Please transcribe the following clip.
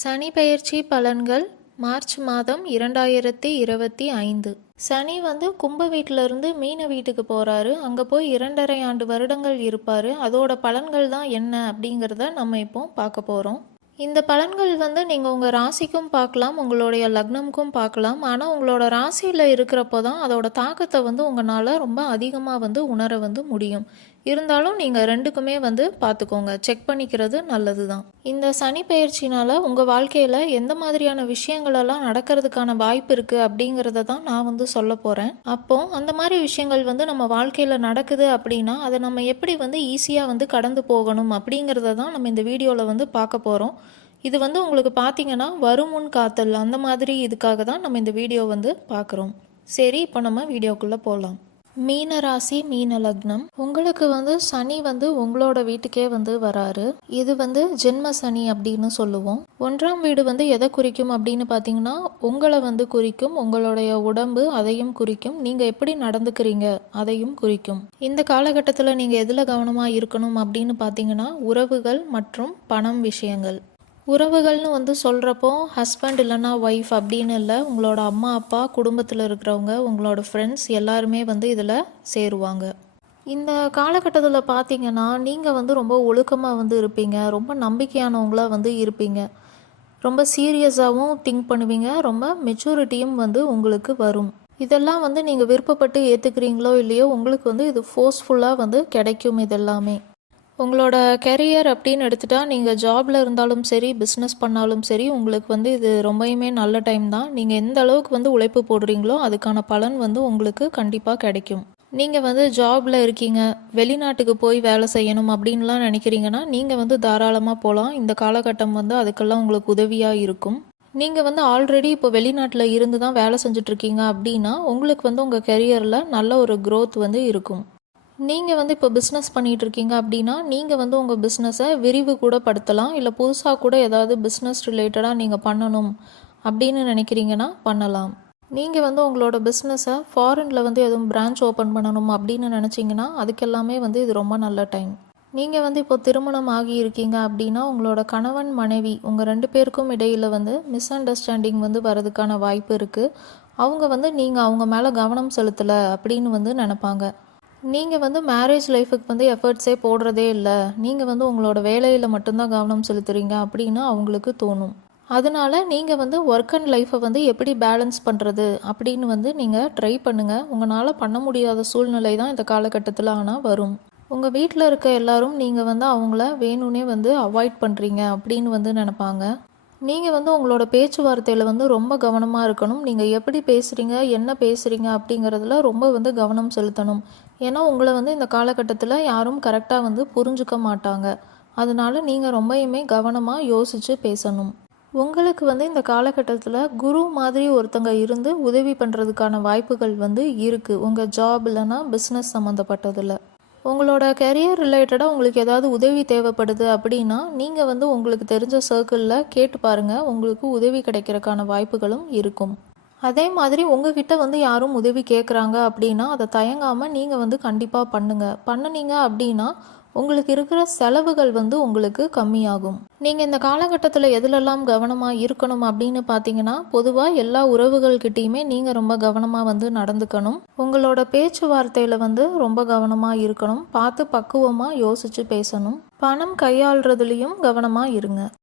சனி பெயர்ச்சி பலன்கள் மார்ச் மாதம் 2025. சனி கும்ப வீட்டிலிருந்து மீன வீட்டுக்கு போகிறாரு. அங்கே போய் 2.5 ஆண்டு வருடங்கள் இருப்பார். அதோட பலன்கள் தான் என்ன அப்படிங்கிறத நம்ம இப்போ பார்க்க போகிறோம். இந்த பலன்கள் நீங்கள் உங்கள் ராசிக்கும் பார்க்கலாம், உங்களுடைய லக்னமுக்கும் பார்க்கலாம். ஆனால் உங்களோட ராசியில் இருக்கிறப்போ தான் அதோட தாக்கத்தை உங்களால் ரொம்ப அதிகமாக உணர முடியும். இருந்தாலும் நீங்கள் ரெண்டுக்குமே பார்த்துக்கோங்க, செக் பண்ணிக்கிறது நல்லது தான். இந்த சனி பெயர்ச்சினால் உங்கள் வாழ்க்கையில் எந்த மாதிரியான விஷயங்களெல்லாம் நடக்கிறதுக்கான வாய்ப்பு இருக்குது அப்படிங்கிறத தான் நான் சொல்ல போகிறேன். அப்போது அந்த மாதிரி விஷயங்கள் நம்ம வாழ்க்கையில் நடக்குது அப்படின்னா அதை நம்ம எப்படி ஈஸியாக கடந்து போகணும் அப்படிங்கிறத தான் நம்ம இந்த வீடியோவில் பார்க்க போகிறோம். இது உங்களுக்கு பார்த்தீங்கன்னா வருமுன் காத்தல் அந்த மாதிரி இதுக்காக தான் நம்ம இந்த வீடியோ பார்க்குறோம். சரி, இப்போ நம்ம வீடியோக்குள்ளே போகலாம். மீன ராசி, மீன லக்னம். உங்களுக்கு சனி உங்களோட வீட்டுக்கே வராரு. இது ஜென்ம சனி அப்படின்னு சொல்லுவோம். 1ஆம் வீடு எதை குறிக்கும் அப்படின்னு பார்த்தீங்கன்னா உங்களை குறிக்கும், உங்களுடைய உடம்பு அதையும் குறிக்கும், நீங்கள் எப்படி நடந்துக்கிறீங்க அதையும் குறிக்கும். இந்த காலகட்டத்தில் நீங்கள் எதில் கவனமாக இருக்கணும் அப்படின்னு பார்த்தீங்கன்னா உறவுகள் மற்றும் பணம் விஷயங்கள். உறவுகள்னு சொல்கிறப்போ ஹஸ்பண்ட் இல்லைன்னா ஒய்ஃப் அப்படின்னு இல்லை, உங்களோட அம்மா அப்பா, குடும்பத்தில் இருக்கிறவங்க, உங்களோட ஃப்ரெண்ட்ஸ் எல்லாருமே இதில் சேருவாங்க. இந்த காலகட்டத்தில் பார்த்தீங்கன்னா நீங்கள் ரொம்ப ஒழுக்கமாக இருப்பீங்க, ரொம்ப நம்பிக்கையானவங்களாக இருப்பீங்க, ரொம்ப சீரியஸாகவும் திங்க் பண்ணுவீங்க, ரொம்ப மெச்சூரிட்டியும் உங்களுக்கு வரும். இதெல்லாம் நீங்கள் விருப்பப்பட்டு ஏற்றுக்கிறீங்களோ இல்லையோ உங்களுக்கு இது ஃபோர்ஸ்ஃபுல்லாக கிடைக்கும். இதெல்லாமே உங்களோட கெரியர் அப்படின்னு எடுத்துட்டா நீங்கள் ஜாபில் இருந்தாலும் சரி, பிஸ்னஸ் பண்ணாலும் சரி, உங்களுக்கு இது ரொம்பவுமே நல்ல டைம் தான். நீங்கள் எந்த அளவுக்கு உழைப்பு போடுறீங்களோ அதுக்கான பலன் உங்களுக்கு கண்டிப்பாக கிடைக்கும். நீங்கள் ஜாபில் இருக்கீங்க, வெளிநாட்டுக்கு போய் வேலை செய்யணும் அப்படின்லாம் நினைக்கிறீங்கன்னா நீங்கள் தாராளமாக போகலாம். இந்த காலகட்டம் அதுக்கெல்லாம் உங்களுக்கு உதவியாக இருக்கும். நீங்கள் ஆல்ரெடி இப்போ வெளிநாட்டில் இருந்து தான் வேலை செஞ்சிட்ருக்கீங்க அப்படின்னா உங்களுக்கு உங்கள் கெரியரில் நல்ல ஒரு க்ரோத் இருக்கும். நீங்கள் இப்போ பிஸ்னஸ் பண்ணிகிட்ருக்கீங்க அப்படின்னா நீங்கள் உங்கள் பிஸ்னஸை விரிவு கூட படுத்தலாம். இல்லை புதுசாக கூட ஏதாவது பிஸ்னஸ் ரிலேட்டடாக நீங்கள் பண்ணணும் அப்படின்னு நினைக்கிறீங்கன்னா பண்ணலாம். நீங்கள் உங்களோட பிஸ்னஸை ஃபாரினில் எதுவும் பிரான்ச் ஓப்பன் பண்ணணும் அப்படின்னு நினச்சிங்கன்னா அதுக்கெல்லாமே இது ரொம்ப நல்ல டைம். நீங்கள் இப்போ திருமணம் ஆகி இருக்கீங்க அப்படின்னா உங்களோட கணவன் மனைவி உங்கள் 2 பேருக்கும் இடையில் மிஸ் அண்டர்ஸ்டாண்டிங் வரதுக்கான வாய்ப்பு இருக்குது. அவங்க நீங்கள் அவங்க மேலே கவனம் செலுத்தலை அப்படின்னு நினைப்பாங்க. நீங்கள் மேரேஜ் லைஃபுக்கு எஃபர்ட்ஸே போடுறதே இல்லை, நீங்கள் உங்களோட வேலையில் மட்டும்தான் கவனம் செலுத்துறீங்க அப்படின்னு அவங்களுக்கு தோணும். அதனால நீங்கள் ஒர்க் அண்ட் லைஃப்பை எப்படி பேலன்ஸ் பண்ணுறது அப்படின்னு நீங்கள் ட்ரை பண்ணுங்கள். உங்களால் பண்ண முடியாத சூழ்நிலை தான் இந்த காலகட்டத்தில் ஆனால் வரும். உங்கள் வீட்டில் இருக்க எல்லாரும் நீங்கள் அவங்கள வேணும்னே அவாய்ட் பண்ணுறீங்க அப்படின்னு நினைப்பாங்க. நீங்கள் உங்களோட பேச்சுவார்த்தையில் ரொம்ப கவனமாக இருக்கணும். நீங்கள் எப்படி பேசுகிறீங்க, என்ன பேசுகிறீங்க அப்படிங்கிறதுல ரொம்ப கவனம் செலுத்தணும். ஏன்னா உங்களை இந்த காலகட்டத்தில் யாரும் கரெக்டாக புரிஞ்சுக்க மாட்டாங்க. அதனால நீங்கள் ரொம்பவுமே கவனமாக யோசித்து பேசணும். உங்களுக்கு இந்த காலகட்டத்தில் குரு மாதிரி ஒருத்தங்க இருந்து உதவி பண்ணுறதுக்கான வாய்ப்புகள் இருக்குது. உங்கள் ஜாப் இல்லைன்னா பிஸ்னஸ் சம்மந்தப்பட்டதில் உங்களோட கெரியர் ரிலேட்டடாக உங்களுக்கு ஏதாவது உதவி தேவைப்படுது அப்படின்னா நீங்கள் உங்களுக்கு தெரிஞ்ச சர்க்கிளில் கேட்டு பாருங்கள். உங்களுக்கு உதவி கிடைக்கிறதுக்கான வாய்ப்புகளும் இருக்கும். அதே மாதிரி உங்ககிட்ட யாரும் உதவி கேட்குறாங்க அப்படின்னா அதை தயங்காமல் நீங்கள் கண்டிப்பாக பண்ணுனீங்க அப்படின்னா உங்களுக்கு இருக்கிற செலவுகள் உங்களுக்கு கம்மியாகும். நீங்கள் இந்த காலகட்டத்தில் எதிலெல்லாம் கவனமாக இருக்கணும் அப்படின்னு பார்த்தீங்கன்னா பொதுவாக எல்லா உறவுகள்கிட்டையுமே நீங்கள் ரொம்ப கவனமாக நடந்துக்கணும். உங்களோட பேச்சுவார்த்தையில் ரொம்ப கவனமாக இருக்கணும். பார்த்து பக்குவமாக யோசித்து பேசணும். பணம் கையாளுறதுலேயும் கவனமாக இருங்க.